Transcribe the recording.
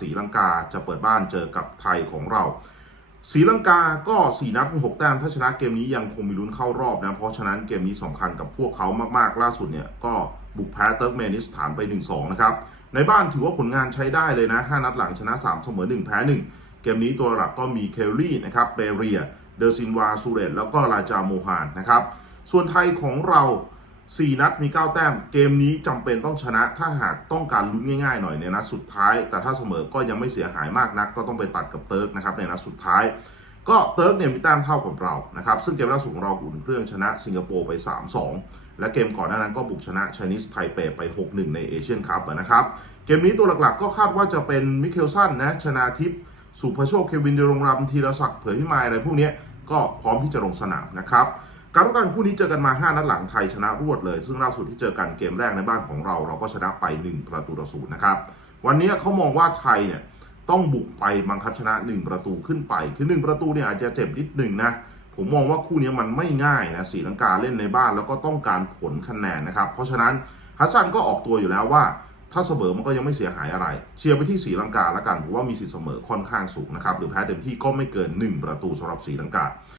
ศรีลังกาจะเปิดบ้านเจอกับไทยของเราศรีลังกาก็ 4 นัดมี6แต้มถ้าชนะเกมนี้ยังคงมีลุ้นเข้ารอบนะ เพราะฉะนั้นเกมนี้สำคัญกับพวกเขามากๆล่าสุดเนี่ยก็บุกแพ้เติร์กเมนิสถานไป 1-2 นะครับ ในบ้านถือว่าผลงานใช้ได้เลยนะ 5 นัดหลังชนะ 3 เสมอ 1 แพ้ 1 เกมนี้ตัวหลักก็มีเคลลี่นะครับเปเรีย เดอร์ซินวา ซูเรตแล้วก็ราจาโมฮานนะครับ ส่วนไทยของเรา 4 นัดมี 9 แต้ม เกมนี้จำเป็นต้องชนะ ถ้าหากต้องการลุ้นง่ายๆหน่อยในนัดสุดท้าย แต่ถ้าเสมอก็ยังไม่เสียหายมากนัก ก็ต้องไปตัดกับเติร์กนะครับในนัดสุดท้าย ก็เติร์กเนี่ยมีแต้มเท่ากับเรานะครับซึ่งเกมล่าสุดของเราอุ่นเครื่องชนะสิงคโปร์ไป 3-2 และเกมก่อนหน้านั้นก็บุกชนะชนิสไทเปไป 6-1 ในเอเชียนคัพนะครับเกมนี้ตัวหลักๆ ก็คาดว่าจะเป็นมิเคลสันนะชนาทิพย์สุภโชคเควินเดรงรำธีรศักดิ์เผยพิมายอะไรพวกนี้ก็พร้อมที่จะลงสนามนะครับ การต้องการคู่นี้เจอกันมา 5 นัดหลังไทยชนะรวดเลย ซึ่งล่าสุดที่เจอกันเกมแรกในบ้านของเรา เราก็ชนะไป 1 ประตูต่อศูนย์นะครับ วันนี้เขามองว่าไทยเนี่ยต้องบุกไปบังคับชนะ 1 ประตูขึ้นไป คือ 1 ประตูเนี่ยอาจจะเจ็บนิดหนึ่งนะ ผมมองว่าคู่นี้มันไม่ง่ายนะสีลังกาเล่นในบ้านแล้วก็ต้องการผลคะแนนนะครับ เพราะฉะนั้นฮัสซันก็ออกตัวอยู่แล้วว่า ถ้าเสมอมันก็ยังไม่เสียหายอะไร เชียร์ไปที่สีลังกาแล้วกันผมว่ามีสิทธิ์เสมอค่อนข้างสูงนะครับหรือแพ้เต็มที่ก็ไม่เกิน 1 ประตูสำหรับสีลังกา